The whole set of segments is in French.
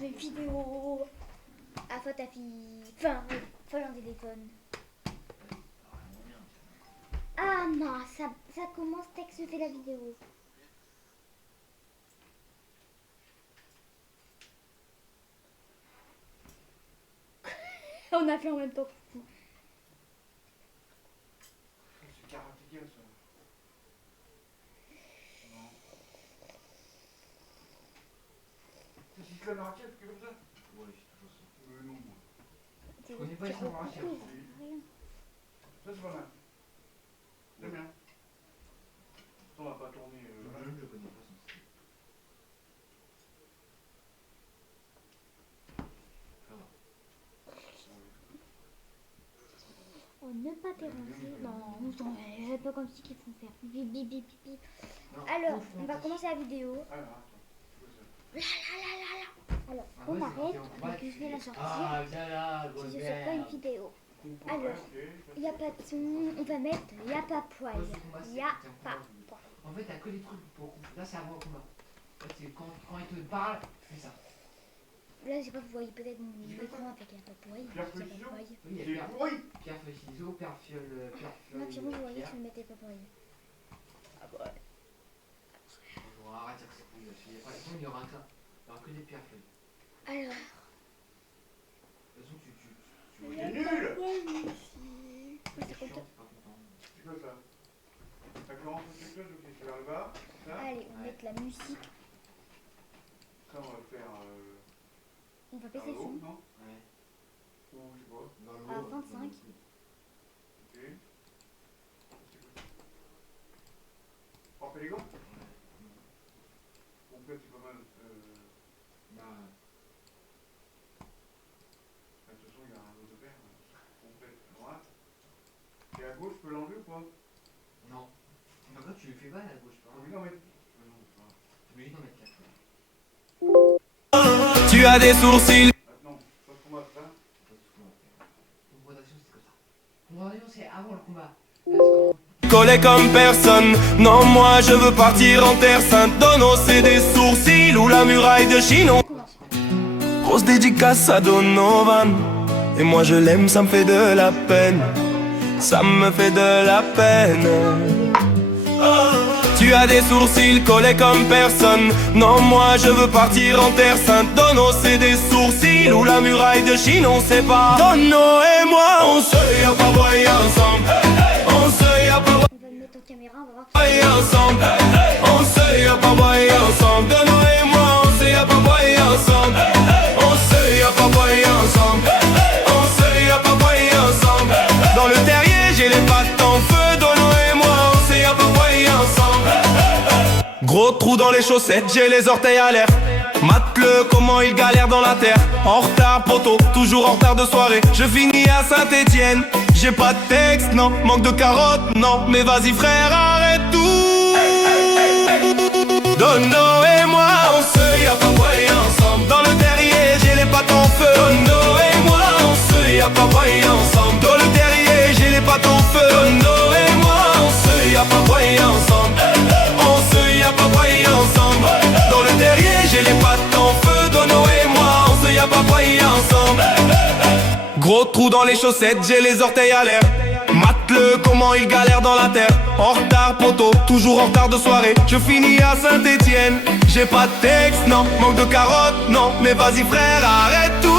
j'ai une vidéo. À fois ta fille. Enfin, voilà un téléphone. Ah non, ça commence dès que je fais la vidéo. On a fait en même temps. C'est karatéka ça. Non. C'est Cyclone Raquette qui est comme ça? Ouais, c'est toujours ça. Non, moi. Je connais pas les Cyclone Raquette. Ça c'est pas mal. J'aime bien. On va pas tourner. Je connais pas son style. Ça va. Oh, ne pas déranger. Non, pas comme si qu'ils font faire. Bip, bip, bip, bip. Alors, on va commencer la vidéo. Alors, attends. Alors, on arrête. Donc, je vais la sortir. Ah, bien là, Si je sors pas une vidéo. Alors, il n'y a pas de son. On va mettre il n'y a pas poil. Il n'y a pas poil. En fait, t'as que des trucs pour. Là, c'est avant le combat. Là, c'est quand il te parle, fais ça. Là, je sais pas, vous voyez peut-être mon écran avec il n'y a pas poil. Pierre Feuille Ciseaux. Oui, il y a C'est Pierre, pourri. Pierre Feuille Ciseaux, Pierre Feuille. Non, puis vous voyez, je ne mettais pas poil. Ah bah ouais. Bon, arrête avec ces couilles là. De toute façon, il y aura que des pierres feuilles. Alors. De toute façon, tu C'est nul. C'est chiant, content. t'es pas content. C'est quoi ça? Ça commence au quelque chose, ok, c'est vers le bas. Ça, Allez, on va mettre la musique. ça on va le faire On va vers baisser le le haut, son. non? Ouais. Ou je sais pas. Dans le À haut, 25. Ok. Porte les gants? Complète, c'est pas mal. Bah, De toute façon, il y a un autre paire. Complète à droite. Et à gauche, je peux l'enlever ou pas? non. Par contre, tu le fais pas à gauche, pas. Oui, non, mais. T'es obligé d'en mettre 4. Tu as des sourcils. Maintenant, pas ce qu'on va faire. Confrontation, c'est comme ça. Confrontation, c'est avant le combat. Là, c'est quand. Collé comme personne. Non, moi je veux partir en terre sainte. Dono, c'est des sourcils ou la muraille de Chinon. Grosse dédicace à Donovan. Et moi je l'aime, ça me fait de la peine. Ça me fait de la peine. Tu as des sourcils collés comme personne. Non, moi je veux partir en terre sainte. Dono, c'est des sourcils ou la muraille de Chine, on sait pas. Dono et moi, on se y a pas voyé ensemble. On se y a pas On va le mettre en caméra, on va voir. voyé ensemble. On se y a pas voyé ensemble. Dono et moi, on se y a pas voyé ensemble. On se y a pas voyé ensemble. On se y a pas voyé ensemble. Dans le terrier, j'ai les pattes en feu. Dono et moi, on se y a pas voyé ensemble. Gros trou dans les chaussettes, j'ai les orteils à l'air. Mate-le, comment il galère dans la terre. En retard, poteau, toujours en retard de soirée. Je finis à Saint-Étienne. J'ai pas de texte, non, manque de carottes, non. Mais vas-y frère, arrête tout. Dono et moi, on se y a pas voyé ensemble. Dans le terrier, j'ai les pattes en feu. Dono et moi, on se y a pas voyé ensemble. Dans le terrier, j'ai les pattes en feu. Dono et moi, on se y a pas voyé ensemble. On se y a pas voyé ensemble. Dans le terrier, j'ai les pattes en feu. Dono et moi, on se y a pas voyé ensemble. Gros trou dans les chaussettes, j'ai les orteils à l'air. Mate-le, comment il galère dans la terre. En retard, poteau, toujours en retard de soirée. Je finis à Saint-Étienne. J'ai pas de texte, non, manque de carottes, non. Mais vas-y frère, arrête tout.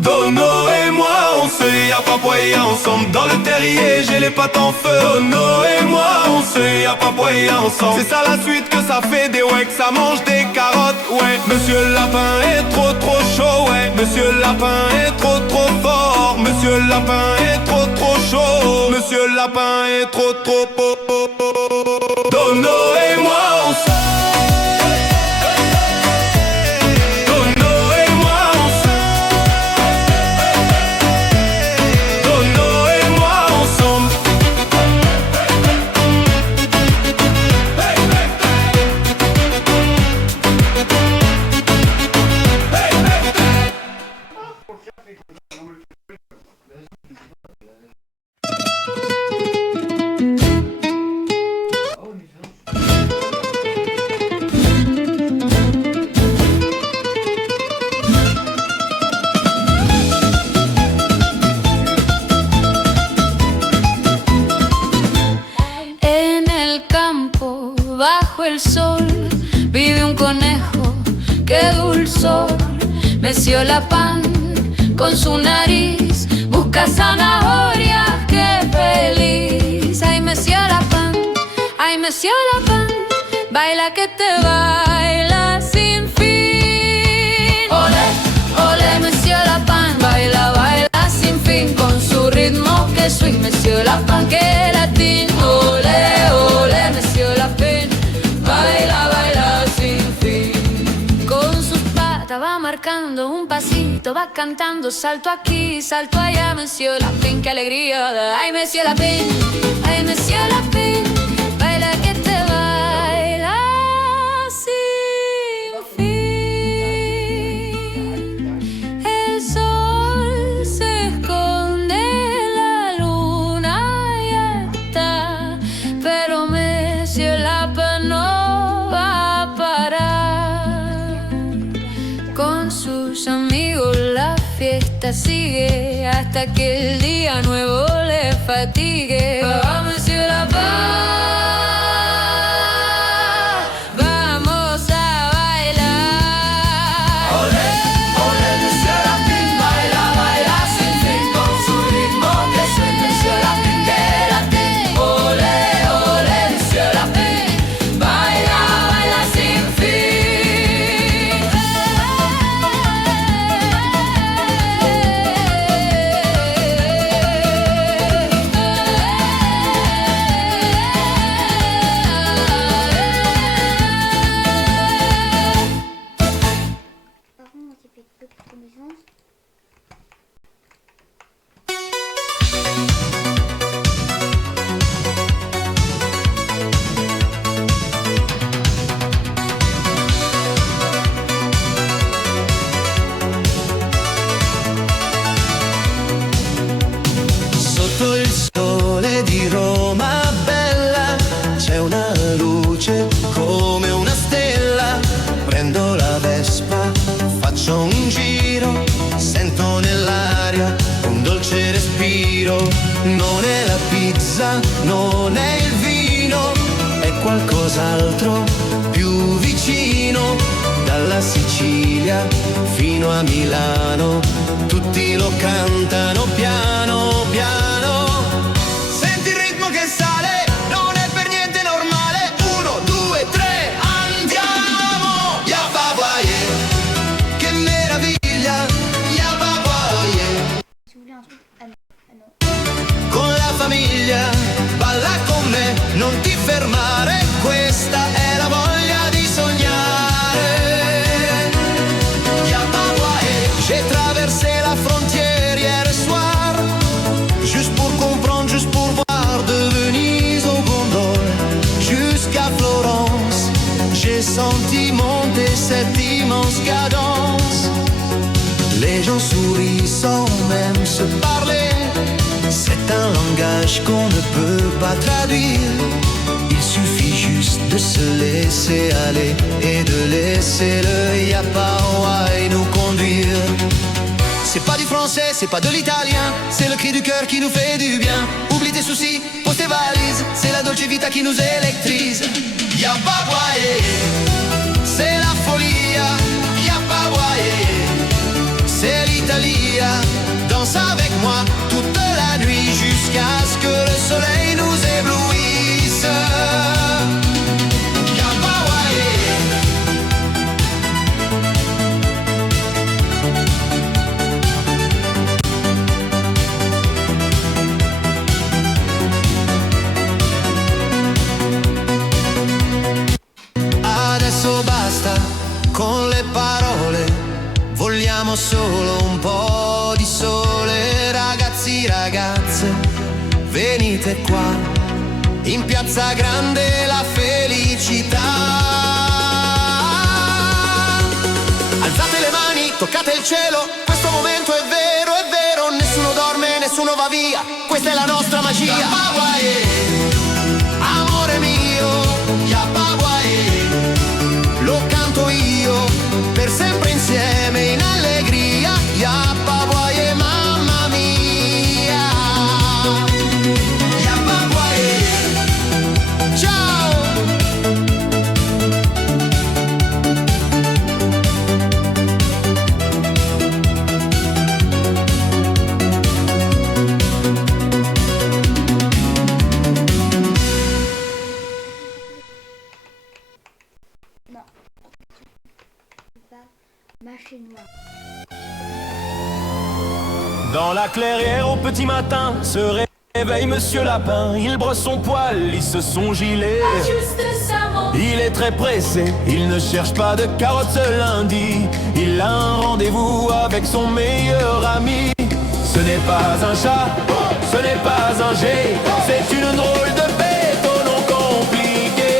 Dono et moi, on se y a pas voyé ensemble. Dans le terrier, j'ai les pattes en feu. Dono et moi, on se y a pas voyé ensemble. C'est ça la suite que ça fait des ouais, que ça mange des carottes, ouais. Monsieur le lapin est trop chaud, ouais. Monsieur le lapin est trop fort. Monsieur le lapin est trop chaud. Monsieur le lapin est trop Dono et moi, on se qué dulzor. Monsieur Lapin con su nariz busca zanahorias, qué feliz. Ay, Monsieur Lapin, ay, Monsieur Lapin, baila que te baila sin fin. Ole, ole, Monsieur Lapin, baila, baila sin fin con su ritmo que swing. Monsieur Lapin, que latín. Ole, ole, Monsieur Lapin, baila, baila sin fin. Con sus patas va marcando un pasito, va cantando salto aquí, salto allá. Monsieur Lapin, qué alegría da. Ay, Monsieur Lapin, ay, Monsieur Lapin, baila que te baila sin fin. El sol se esconde, la luna ya está, pero Monsieur Lapin no va a parar. Con sus amigos la fiesta sigue hasta que el día nuevo le fatigue. Ah, Monsieur Lapin, vamos a bailar. Ole, ole, Monsieur Lapin, baila, baila sin fin con su ritmo que swing. Monsieur Lapin, que latín. Ole, ole, Monsieur Lapin, baila, baila sin fin. Par contre, moi, j'ai fait peu de connaissances. Sotto il sole di Roma bella c'è una luce come una stella. Prendo la Vespa, faccio un giro, sento nell'aria un dolce respiro. Non è la pizza, non è il vino, è qualcos'altro più vicino. Dalla Sicilia fino a Milano tutti lo cantano piano piano. Senti il ritmo che sale, non è per niente normale. 1, 2, 3, andiamo! Ya Babaye, che meraviglia! Ya Babaye. Si vous voulez un truc. Ah non. Ah non. Con la famiglia, balla con me, non ti fermare, questa è la voglia di sognare. Ya Babaye, j'ai traversé la frontière hier soir, juste pour comprendre, juste pour voir, de Venise au Gondol, jusqu'à Florence, j'ai senti monter cette immense cadence. Les gens sourient sans même se parler. C'est un langage qu'on ne peut pas traduire. Il suffit juste de se laisser aller et de laisser le Yapawaï nous conduire. C'est pas du français, c'est pas de l'italien, c'est le cri du cœur qui nous fait du bien. Oublie tes soucis, pose tes valises, c'est la dolce vita qui nous électrise. Yapawaï, c'est la folie. Yapawaï, c'est l'Italia. Danse avec moi toute la nuit jusqu'à ce que le soleil nous éblouisse. Yapawaï. Adesso basta con le parole, vogliamo solo un po' di sole. Ragazzi, ragazze, venite qua, in Piazza Grande la felicità. Alzate le mani, toccate il cielo, questo momento è vero, nessuno dorme, nessuno va via, questa è la nostra magia. Yapawaï, amore mio, Yapawaï, lo canto io, per sempre insieme in allegria. Yapawaï, mamma mia. Yapawaï, ciao. pas mâcher noir. Dans la clairière au petit matin se réveille Monsieur Lapin. Il brosse son poil, lisse son gilet. Il est très pressé, il ne cherche pas de carottes ce lundi. Il a un rendez-vous avec son meilleur ami. Ce n'est pas un chat, ce n'est pas un G, c'est une drôle de bête au nom compliqué.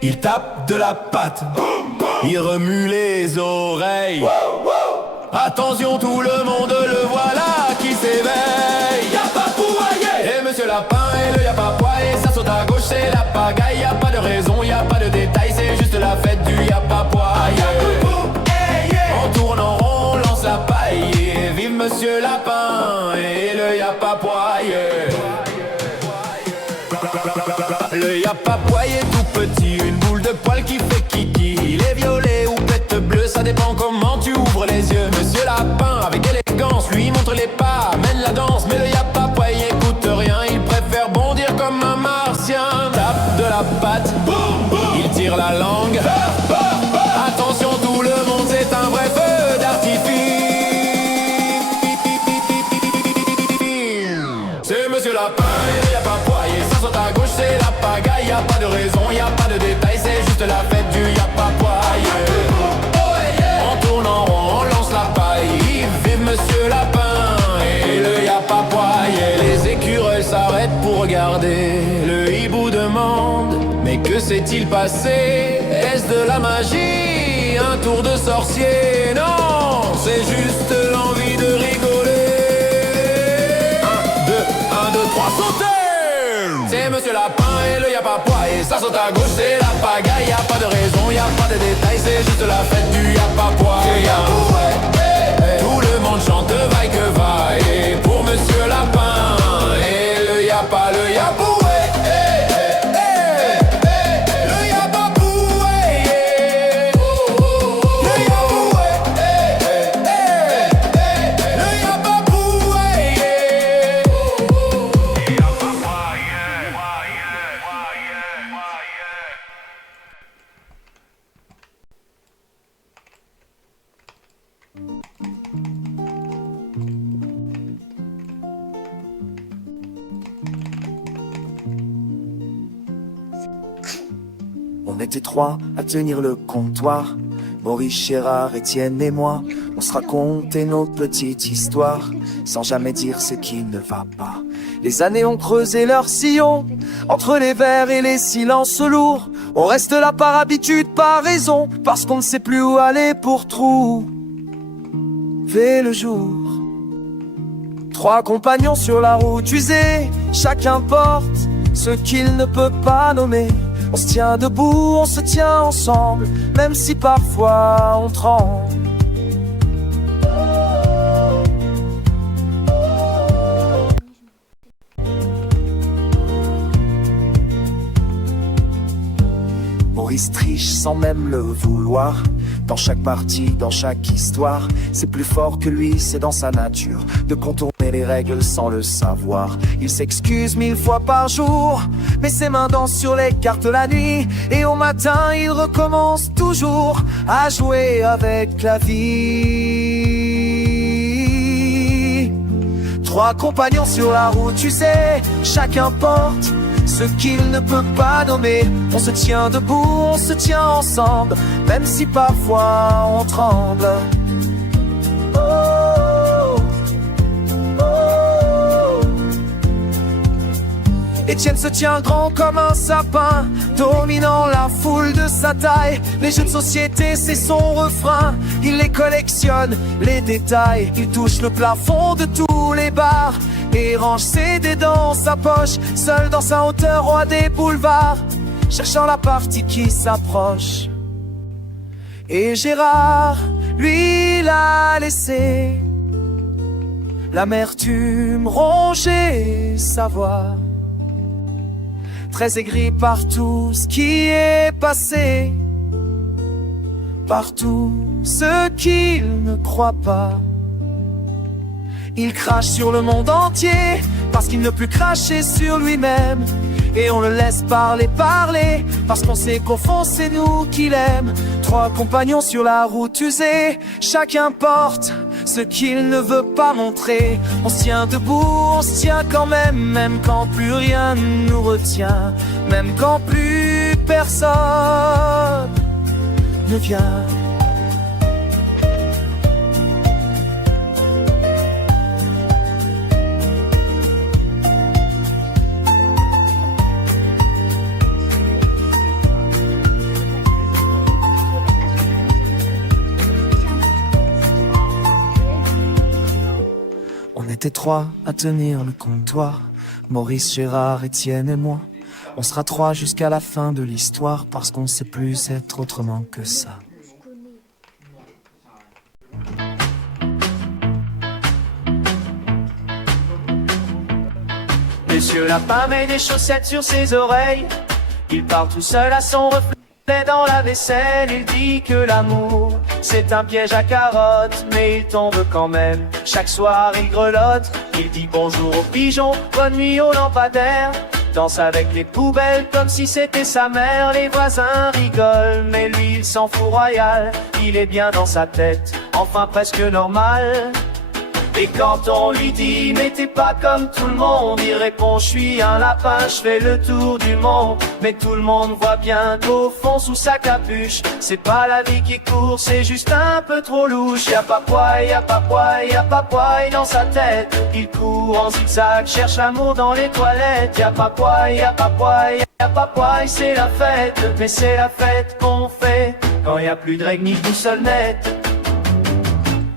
Il tape de la patte, il remue les oreilles. Attention, tout le monde le voilà qui s'éveille. Y'a pas pouaillé. Et Monsieur Lapin et le y'a pas poié. Ça saute à gauche, c'est la pagaille. Y'a pas de raison, y'a pas de détail. C'est juste la fête du y'a pas poiillé. On tourne en rond, on lance la paille. Et vive Monsieur Lapin et le y'a pas poiillé. Le y'a pas poiillé tout petit, une boule de poil qui fait kiki. Il est violet ou pète bleu, ça dépend comment tu ouvres les yeux. Monsieur Lapin avec élégance lui montre les pas, mène la danse. Mais le y'a pas poiillé écoute rien, il préfère bondir comme un martien. Tape de la patte, il tire la langue. Attention tout le monde, c'est un vrai feu d'artifice. C'est Monsieur Lapin et le y'a pas poiillé. Ça saute à gauche, c'est la pagaille. Y'a pas de raison, y'a pas de détail. C'est juste la fête du y'a pas poiillé. On tourne en rond, on lance la paille. Vive Monsieur Lapin et le y'a pas poiillé. Les écureuils s'arrêtent pour regarder. Le hibou demande: mais que s'est-il passé? Est-ce de la magie? Un tour de sorcier? Non, c'est juste l'envie de rigoler. 1, 2, 3, sautez! C'est Monsieur Lapin et le y'a pas poiillé. Ça saute à gauche, c'est la pagaille. Y'a pas de raison, y'a pas de détail. C'est juste la fête du y'a pas poiillé. Tout le monde chante vaille que vaille pour Monsieur Lapin et le y'a pas, le y'a pas. On était trois à tenir le comptoir, Maurice, Gérard, Étienne et moi. On se racontait nos petites histoires, sans jamais dire ce qui ne va pas. Les années ont creusé leur sillon, entre les vers et les silences lourds. On reste là par habitude, par raison, parce qu'on ne sait plus où aller pour trouver le jour. Trois compagnons sur la route usée, chacun porte ce qu'il ne peut pas nommer. On se tient debout, on se tient ensemble, même si parfois on tremble. Maurice triche sans même le vouloir. Dans chaque partie, dans chaque histoire, c'est plus fort que lui, c'est dans sa nature de contourner les règles sans le savoir. Il s'excuse 1000 fois par jour, mais ses mains dansent sur les cartes la nuit. Et au matin, il recommence toujours à jouer avec la vie. Trois compagnons sur la route, tu sais, chacun porte ce qu'il ne peut pas nommer. On se tient debout, on se tient ensemble, même si parfois on tremble. Oh, oh. Étienne se tient grand comme un sapin, dominant la foule de sa taille. Les jeux de société, c'est son refrain. Il les collectionne, les détails. Il touche le plafond de tous les bars et range ses dés dans sa poche, seul dans sa hauteur, roi des boulevards, cherchant la partie qui s'approche. Et Gérard, lui, l'a laissé l'amertume ronger sa voix, très aigri par tout ce qui est passé, par tout ce qu'il ne croit pas. Il crache sur le monde entier, parce qu'il ne peut cracher sur lui-même. Et on le laisse parler, parce qu'on sait qu'au fond c'est nous qu'il aime. Trois compagnons sur la route usée, chacun porte ce qu'il ne veut pas montrer. On se tient debout, on se tient quand même quand plus rien ne nous retient, même quand plus personne ne vient. On était trois à tenir le comptoir, Maurice, Gérard, Étienne et moi. On sera trois jusqu'à la fin de l'histoire, parce qu'on sait plus être autrement que ça. Monsieur Lapin met des chaussettes sur ses oreilles. Il part tout seul à son reflet dans la vaisselle. Il dit que l'amour c'est un piège à carottes, mais il tombe quand même. Chaque soir il grelotte. Il dit bonjour aux pigeons, bonne nuit aux lampadaires. Danse avec les poubelles comme si c'était sa mère. Les voisins rigolent, mais lui il s'en fout royal. Il est bien dans sa tête, enfin presque normal. Et quand on lui dit mais t'es pas comme tout le monde, il répond je suis un lapin, je fais le tour du monde. Mais tout le monde voit bien qu'au fond sous sa capuche, c'est pas la vie qui court, c'est juste un peu trop louche. Y'a pas poil, y'a pas poil, y'a pas poil dans sa tête. Il court en zigzag, cherche l'amour dans les toilettes. Y'a pas poil, y'a pas poil, y'a pas poil, c'est la fête. Mais c'est la fête qu'on fait quand y a plus de règles ni boussole nette.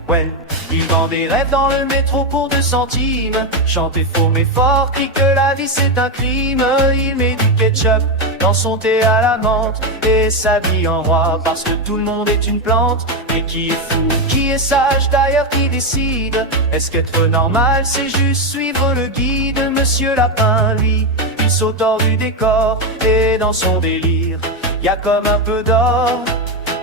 Ouais. Il vend des rêves dans le métro pour 2 centimes. Chante faux mais fort, crie que la vie c'est un crime. Il met du ketchup dans son thé à la menthe et s'habille en roi parce que tout le monde est une plante. Mais qui est fou, qui est sage d'ailleurs, qui décide? Est-ce qu'être normal c'est juste suivre le guide? Monsieur Lapin, lui, il saute hors du décor et dans son délire, y a comme un peu d'or.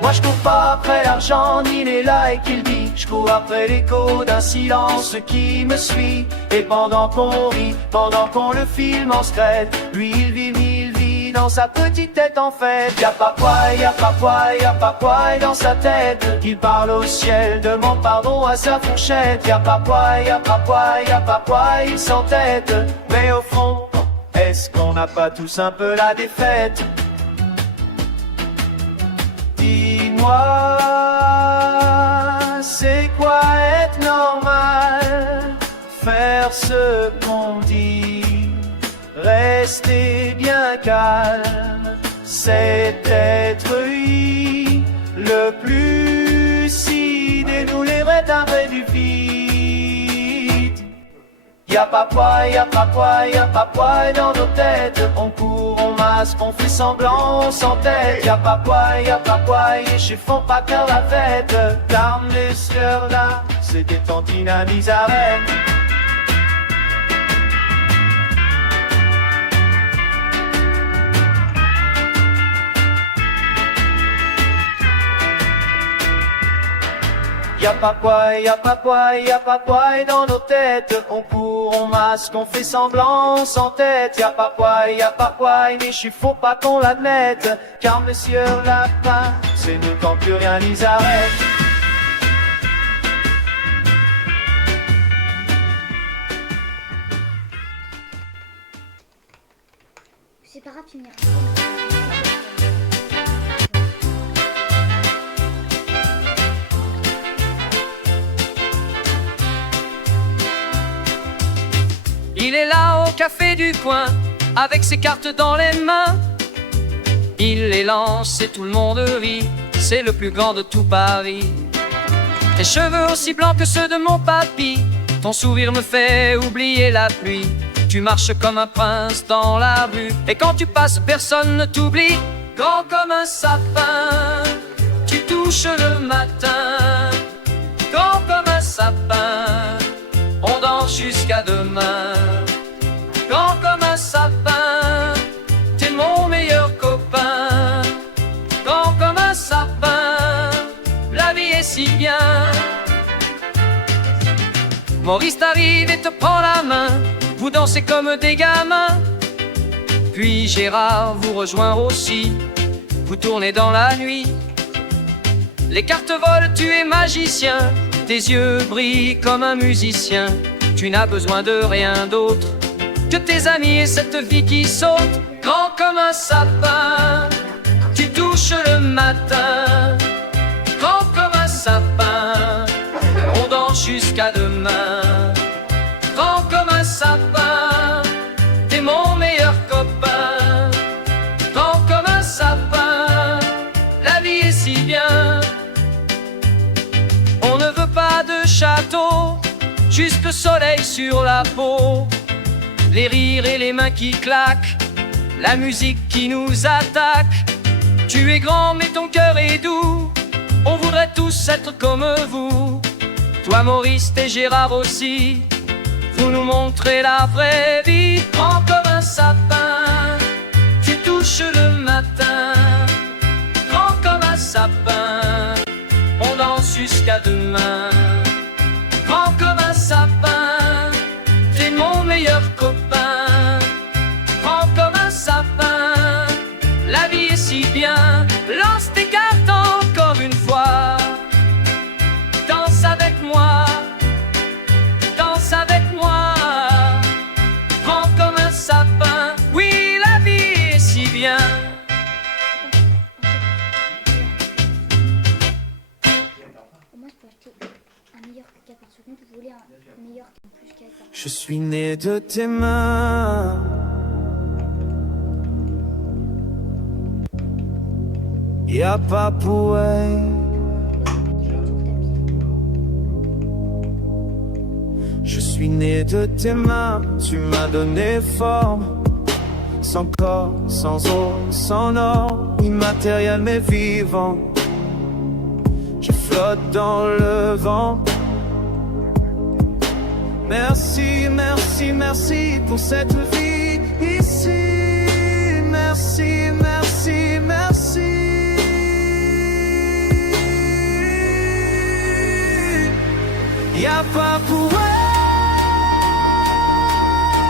Moi je cours pas après l'argent ni les likes, il dit. Je cours après l'écho d'un silence qui me suit. Et pendant qu'on rit, pendant qu'on le filme en secret, lui il vit dans sa petite tête en fait. Y'a pas poil, y'a pas poil, y'a pas poil dans sa tête. Il parle au ciel, demande pardon à sa fourchette. Y'a pas poil, y'a pas poil, y'a pas poil, il s'entête. Mais au fond, est-ce qu'on n'a pas tous un peu la défaite? Dis-moi, c'est quoi être normal? Faire ce qu'on dit, rester bien calme, c'est être lui le plus lucide et nous les vrais d'un vrai du vide. Y'a pas poil, y'a pas poil, y'a pas poil dans nos têtes. On court, on masque, on fait semblant, on s'entête. Y'a pas poil, les chiffres font pas faire la fête. L'arme les sœurs là, c'était Tantina Misarène. Y'a pas poil, y'a pas poil, y'a pas poil dans nos têtes. On court, on masque, on fait semblant, on s'entête. Y'a pas poil, mais je faut pas qu'on l'admette. Car monsieur Lapin, c'est nous quand plus rien les arrête. C'est pas grave, tu me Il est là au café du coin, avec ses cartes dans les mains. Il les lance et tout le monde rit, c'est le plus grand de tout Paris. Tes cheveux aussi blancs que ceux de mon papy, ton sourire me fait oublier la pluie. Tu marches comme un prince dans la rue, et quand tu passes personne ne t'oublie. Grand comme un sapin, tu touches le matin. Grand comme un sapin, on danse jusqu'à demain. Grand comme un sapin, t'es mon meilleur copain. Grand comme un sapin, la vie est si bien. Maurice t'arrive et te prend la main. Vous dansez comme des gamins. Puis Gérard vous rejoint aussi. Vous tournez dans la nuit. Les cartes volent, tu es magicien. Tes yeux brillent comme un musicien. Tu n'as besoin de rien d'autre que tes amis et cette vie qui saute. Grand comme un sapin, tu touches le matin. Grand comme un sapin, on danse jusqu'à demain. Grand comme un sapin, t'es mon meilleur copain. Grand comme un sapin, la vie est si bien. On ne veut pas de château, juste le soleil sur la peau. Les rires et les mains qui claquent, la musique qui nous attaque. Tu es grand mais ton cœur est doux, on voudrait tous être comme vous. Toi Maurice et Gérard aussi, vous nous montrez la vraie vie. Grand comme un sapin, tu touches le matin. Grand comme un sapin, on danse jusqu'à demain. Grand comme un sapin, t'es mon meilleur copain. Grand comme un sapin, la vie est si bien. Lance tes cartes encore une fois. Danse avec moi, danse avec moi. Grand comme un sapin, oui la vie est si bien. Au moins, je peux acheter un meilleur que 4 par seconde. Vous voulez un meilleur en plus 4 par seconde. Je suis né de tes mains. Y'a pas poète. Je suis né de tes mains, tu m'as donné forme. Sans corps, sans eau, sans or, immatériel mais vivant. Je flotte dans le vent. Merci, merci, merci pour cette vie ici. Merci, merci, merci. Y'a pas pour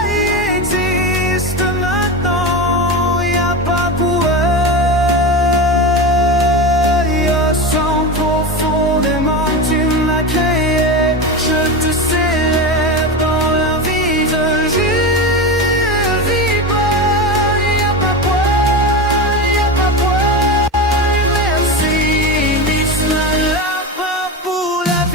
elle, existe maintenant. Y'a pas pour elle, je sens profondément tu m'as créé. Je te célèbre dans la vie de Jules Vibre. Y'a pas pour elle, y'a pas pour elle. Merci, Bismillah, pas pour la vie.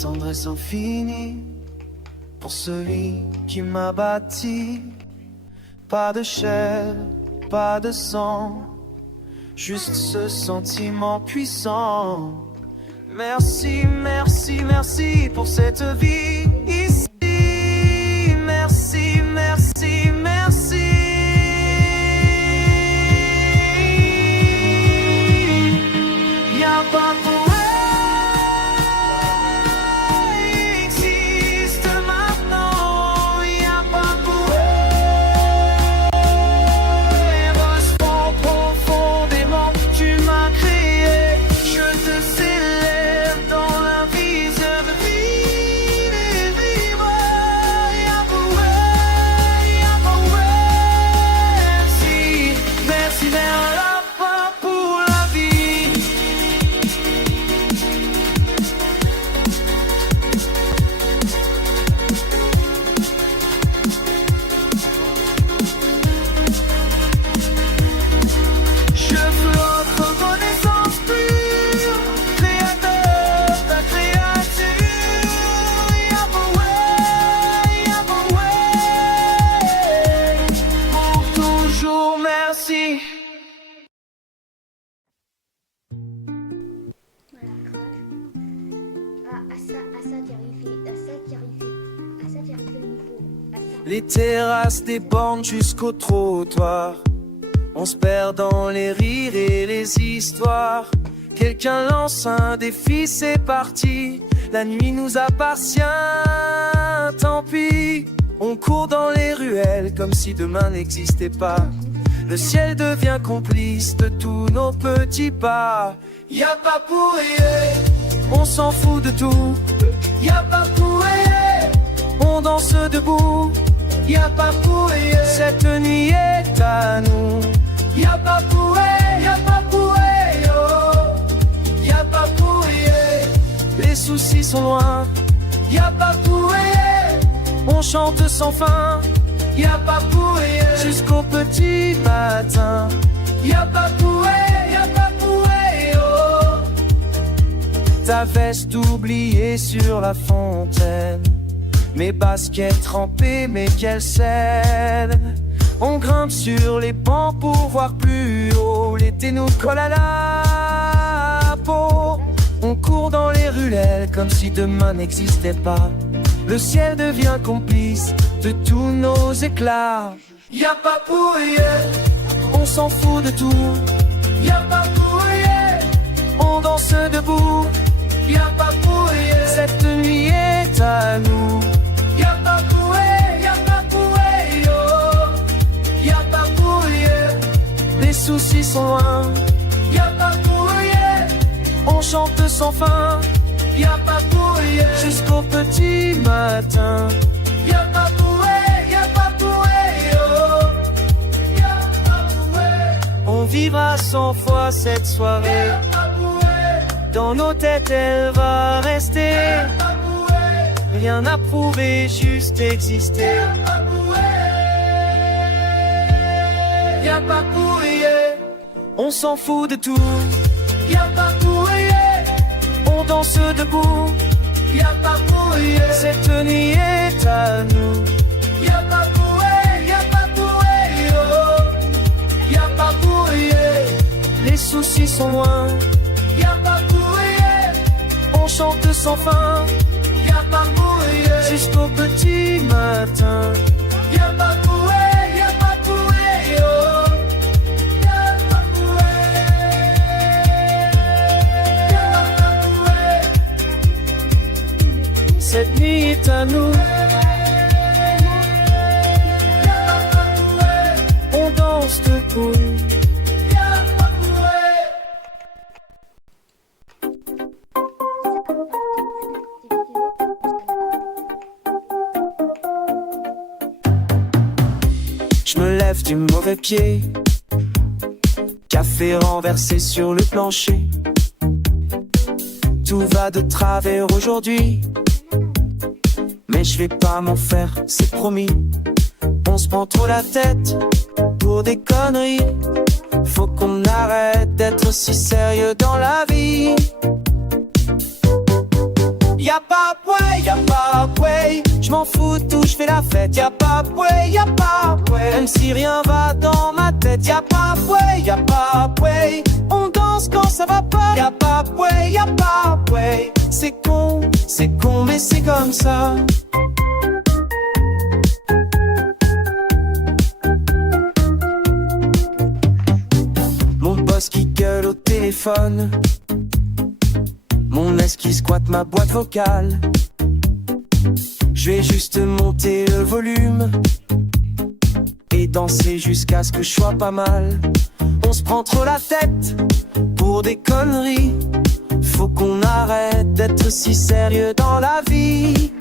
Tendresse infinie pour celui qui m'a bâti. Pas de chair, pas de sang, juste ce sentiment puissant. Merci, merci, merci pour cette vie ici. Merci, merci, merci. Y'a pas pour Des terrasses, des bornes jusqu'au trottoir. On se perd dans les rires et les histoires. Quelqu'un lance un défi, c'est parti. La nuit nous appartient, tant pis. On court dans les ruelles comme si demain n'existait pas. Le ciel devient complice de tous nos petits pas. Y'a pas pour rien, on s'en fout de tout. Y'a pas pour rien, on danse debout. Y'a pas pour rien, cette nuit est à nous. Y'a pas pour rien, y'a pas pour rien, oh. Y'a pas pour rien, les soucis sont loin. Y'a pas pour rien, on chante sans fin. Y'a pas pour rien, jusqu'au petit matin. Y'a pas pour rien, y'a pas pour rien, oh. Ta veste oubliée sur la fontaine. Mes baskets trempées, mais quelle scène. On grimpe sur les bancs pour voir plus haut. L'été nous colle à la peau. On court dans les ruelles comme si demain n'existait pas. Le ciel devient complice de tous nos éclats. Y'a pas pour rien, on s'en fout de tout. Y'a pas pour rien, on danse debout. Y'a pas pour rien, cette nuit est à nous. Y'a pas pour rien, y'a pas pour rien, oh. Y'a pas pour rien, les soucis sont loin. Y'a pas pour rien, on chante sans fin. Y'a pas pour rien, jusqu'au petit matin. Y'a pas pour rien, y'a pas pour rien, oh. Y'a pas pour rien. On vivra 100 fois cette soirée. Y'a pas pour rien. Dans nos têtes elle va rester. Y'a pas pour rien. Rien à prouver, juste exister. Y'a pas pour rien. Y'a pas pour rien. On s'en fout de tout. Y'a pas pour rien. On danse debout. Y'a pas pour rien, cette nuit est à nous. Y'a pas pour rien, y'a pas pour rien, oh. Y'a pas pour rien, les soucis sont loin. Y'a pas pour rien, on chante sans fin. Y'a pas pour rien, jusqu'au petit matin. Y'a pas pour rien, y'a pas pour rien, oh. Y'a pas pour rien, y'a pas pour rien. Cette nuit est à nous. On danse debout. Je me lève du mauvais pied. Café renversé sur le plancher. Tout va de travers aujourd'hui. Mais je vais pas m'en faire, c'est promis. On se prend trop la tête pour des conneries. Faut qu'on arrête d'être si sérieux dans la vie. Y'a pas way, y'a pas way. Je m'en fous de tout, je fais la fête. Y'a pas way, y'a pas way. Même si rien va dans ma tête. Y'a pas way, y'a pas way. On danse quand ça va pas. Y'a pas way, y'a pas way. C'est con, mais c'est comme ça. Mon boss qui gueule au téléphone. Mon ex qui squatte ma boîte vocale. Je vais juste monter le volume et danser jusqu'à ce que je sois pas mal. On se prend trop la tête pour des conneries. Faut qu'on arrête d'être si sérieux dans la vie.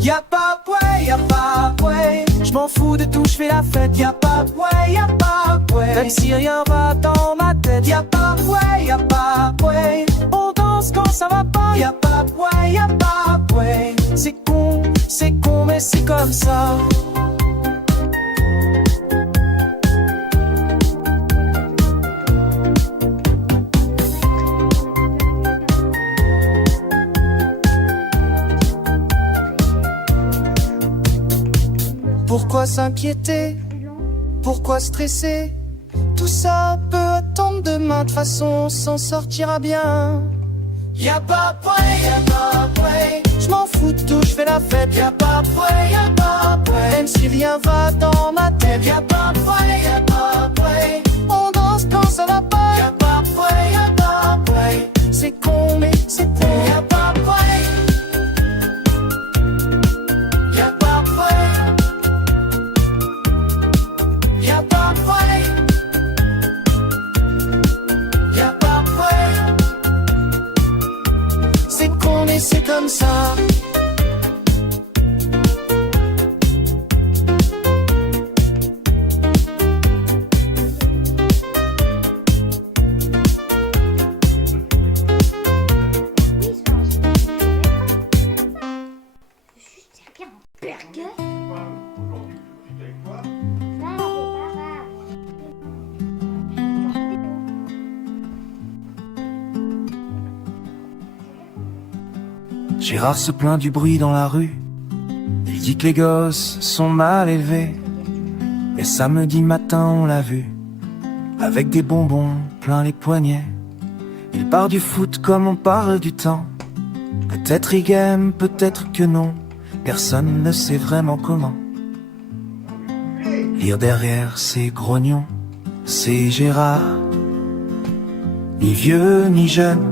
Y'a pas way, y'a pas way. Je m'en fous de tout, je fais la fête. Y'a pas way, y'a pas way. Même si rien va dans ma tête. Y'a pas way, y'a pas way. On danse quand ça va pas. Y'a pas way, y'a pas way. C'est con, mais c'est comme ça. Pourquoi s'inquiéter? Pourquoi stresser? Tout ça peut attendre demain, de toute façon on s'en sortira bien. Y'a pas way, y'a pas way. Je m'en fous de tout, je fais la fête. Y'a pas pas prêt, y'a pas prêt. Même si rien va dans ma tête, y'a pas prêt, y'a pas prêt. On danse quand ça va pas, y'a pas prêt, y'a pas prêt. C'est con mais c'est bon, y'a pas prêt. Y'a pas prêt. Y'a pas prêt. Y'a pas prêt. C'est con mais c'est comme ça. Aujourd'hui, tout de suite avec toi. Gérard se plaint du bruit dans la rue. Il dit que les gosses sont mal élevés. Et samedi matin on l'a vu, avec des bonbons plein les poignets. Il parle du foot comme on parle du temps. Peut-être il aime, peut-être que non. Personne ne sait vraiment comment. Lire derrière ces grognons, c'est Gérard. Ni vieux ni jeune,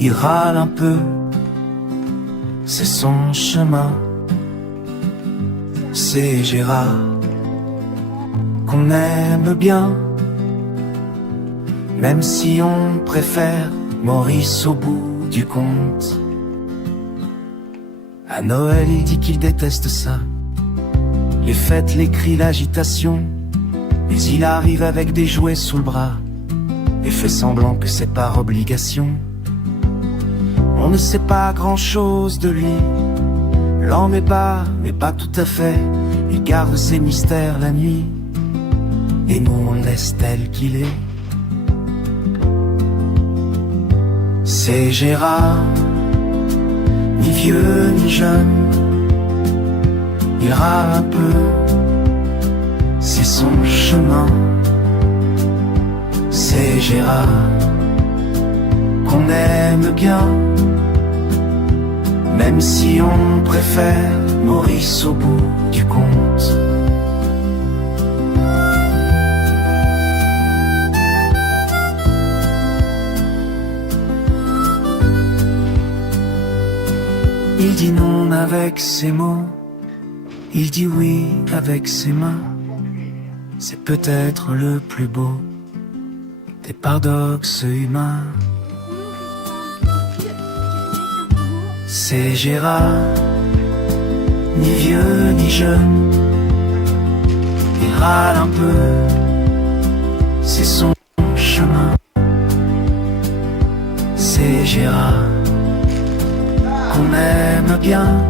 il râle un peu, c'est son chemin. C'est Gérard qu'on aime bien, même si on préfère Maurice au bout du compte. À Noël il dit qu'il déteste ça, les fêtes, les cris, l'agitation. Mais il arrive avec des jouets sous le bras et fait semblant que c'est par obligation. On ne sait pas grand-chose de lui, l'en met pas, mais pas tout à fait. Il garde ses mystères la nuit, et nous on le laisse tel qu'il est. C'est Gérard, ni vieux ni jeune, il râle un peu, c'est son chemin. C'est Gérard qu'on aime bien, même si on préfère Maurice au bout du compte. Il dit non avec ses mots, il dit oui avec ses mains. C'est peut-être le plus beau des paradoxes humains. C'est Gérard, ni vieux ni jeune, il râle un peu, c'est son chemin. C'est Gérard qu'on aime bien,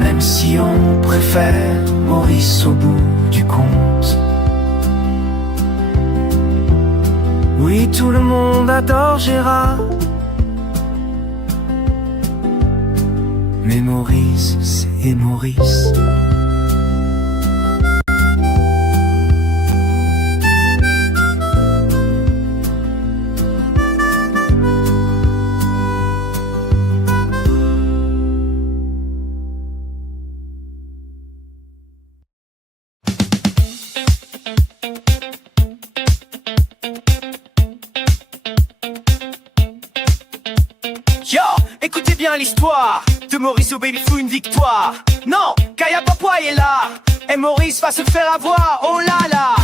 même si on préfère Maurice au bout du compte. Oui, tout le monde adore Gérard, mais Maurice, c'est Maurice. Yo, écoutez bien l'histoire de Maurice au baby fou, une victoire. Non, Kaya Papa est là, et Maurice va se faire avoir, oh là là.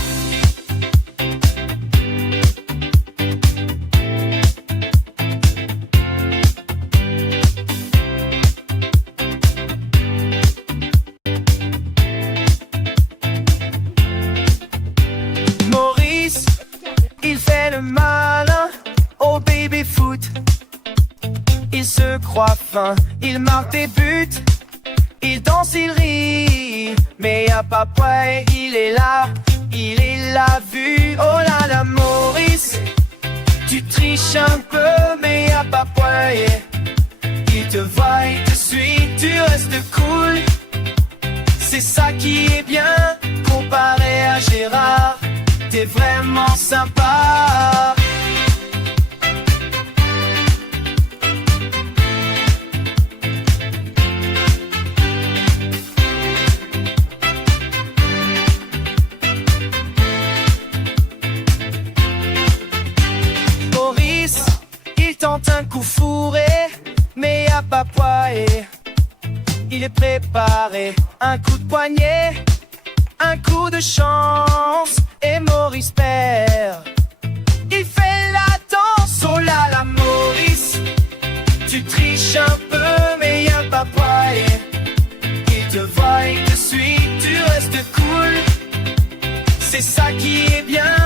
Maurice, il fait le malin au baby foot. Il se croit fin, il marque des buts, il danse, il rit, mais y'a pas prêt, il est là vu. Oh là là Maurice, tu triches un peu, mais y'a pas prêt. Il te voit, il te suit, tu restes cool. C'est ça qui est bien, comparé à Gérard, t'es vraiment sympa. préparé. Un coup de poignet, un coup de chance, et Maurice perd. Il fait la danse, oh là là Maurice, tu triches un peu mais y'a pas poids. Il te voit, il te suit, tu restes cool. C'est ça qui est bien,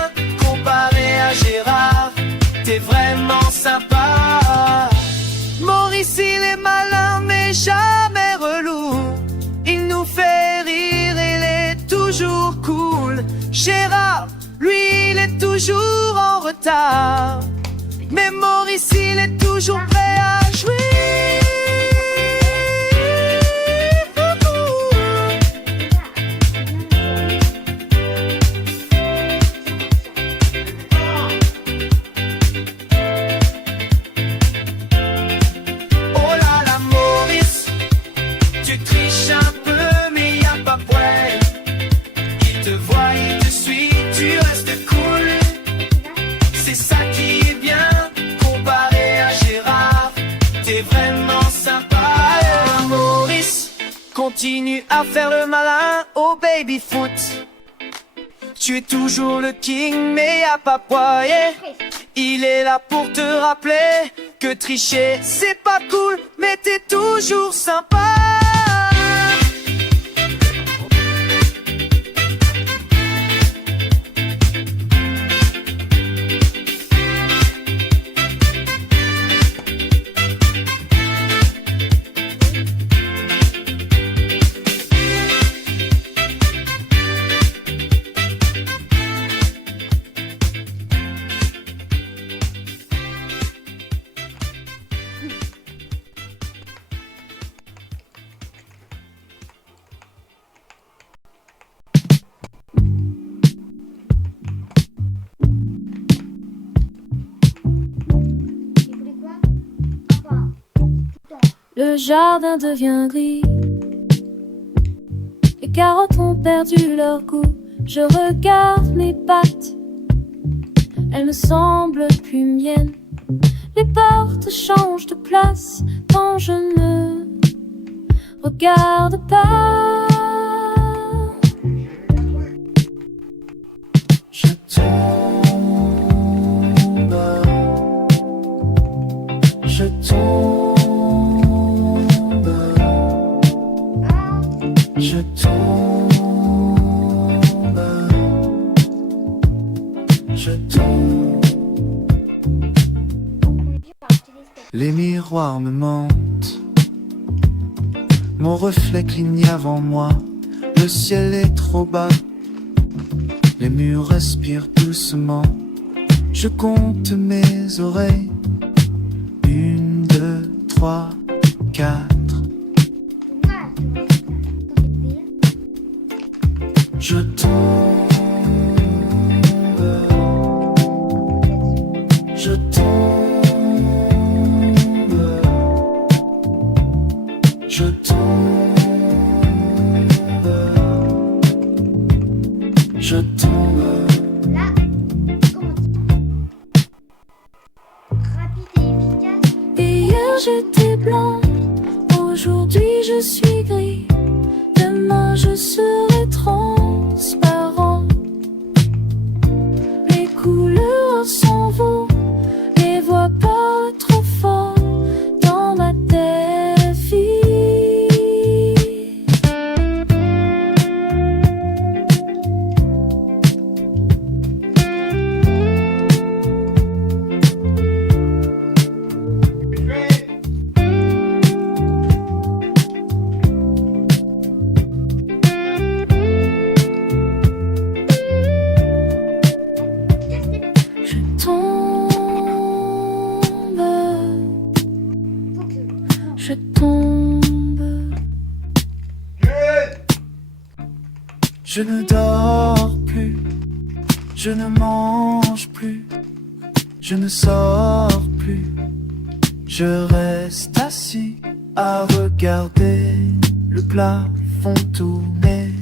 comparé à Gérard, t'es vraiment sympa. Maurice il est malin mais jamais relou. Il nous fait rire, il est toujours cool. Gérard, lui il est toujours en retard, mais Maurice il est toujours prêt à jouer. Oh là là Maurice, tu triches un peu mais y'a pas poil. Il te voit, il te suit, tu restes cool. C'est ça qui est bien, comparé à Gérard, t'es vraiment sympa. Maurice continue à faire le malin au baby-foot. Tu es toujours le king mais y'a pas poids, yeah. Il est là pour te rappeler que tricher c'est pas cool, mais t'es toujours sympa. Il voulait quoi? Enfin, Le jardin devient gris. Les carottes ont perdu leur goût. Je regarde mes pattes, elles me semblent plus miennes. Les portes changent de place quand je ne regarde pas. Je tombe, je tombe, je tombe, je tombe. Les miroirs me mentent, mon reflet cligne avant moi. Le ciel est trop bas, les murs respirent doucement. Je compte mes oreilles, 1, 2, 3, 4. Je tombe, je tombe, je tombe, je tombe. Là, comment dire? Rapide et efficace. Hier j'étais blanc, aujourd'hui je suis gris. Demain je serai transparent. Les couleurs s'envolent, les voix parlent trop fort dans ma défi. Je tombe, je tombe. Je ne dors plus, je ne mange plus, je ne sors plus. Je reste assis à regarder le plafond tourner,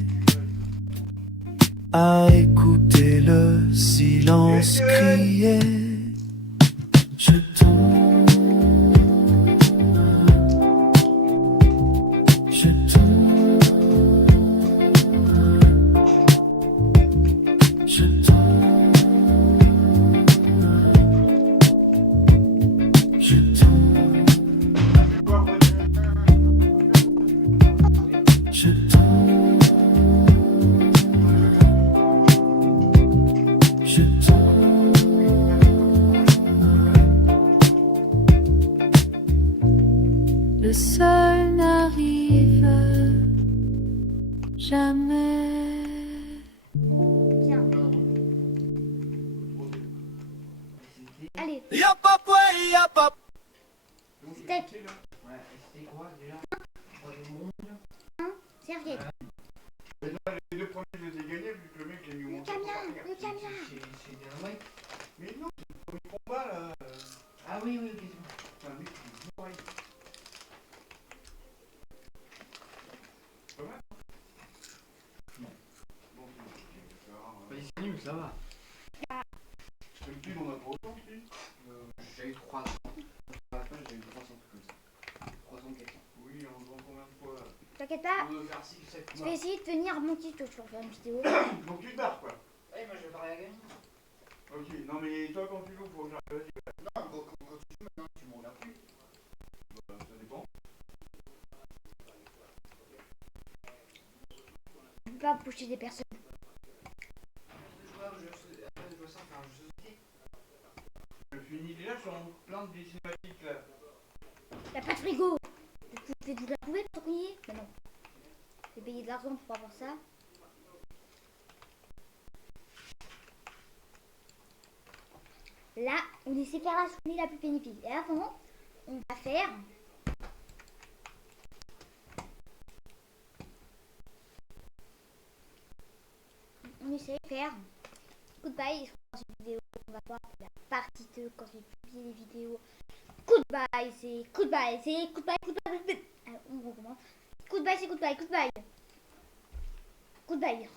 à écouter le silence crier. Je tombe, je tombe. jamais. Bien. C'était. Allez, Y'a pas ouais, y'a pas. steak, Ouais, c'était quoi déjà? Troisième monde. serviette. Mais non, les deux premiers, je les ai gagnés, vu que le mec, j'ai mis Le mon camion, le camion. Chez Dynamite. Mais non, c'est le premier combat, là. Ah oui, oui, ok. Putain, mec, il est bourré. Pas mal. Bon, c'est Bah, c'est nul, ça va. le pile, on a pas autant, si. J'ai eu 3 ans. À la fin, j'ai eu 300 trucs comme ça. 300, 400. Oui, on vend combien de fois, là? T'inquiète pas, On doit faire 6, 7 je vais essayer de tenir mon petit tour sur faire une vidéo. Donc tu te barres, quoi. Ouais, moi je vais parler à Gagne. Ok, non mais toi quand tu joues, faut que j'arrive. Vas-y, Non, quand tu joues maintenant, tu me regardes plus. ça dépend. Je peux pas pousser des personnes. Je vois, après, je vois ça faire un jeu de société. Je finis déjà sur plein de cinématiques là. T'as pas de frigo. Tu la poubelle pour payer? Mais non. J'ai payé de l'argent pour avoir ça. Là, on essaie de faire la journée la plus bénéfique. Et avant, on va faire... On essaie de faire... Goodbye, je pense une vidéo. On va voir la partie 2 quand je vais publier les vidéos. Goodbye, c'est goodbye, c'est goodbye, goodbye, goodbye. Alors, on recommence. Goodbye, c'est goodbye, goodbye. Goodbye.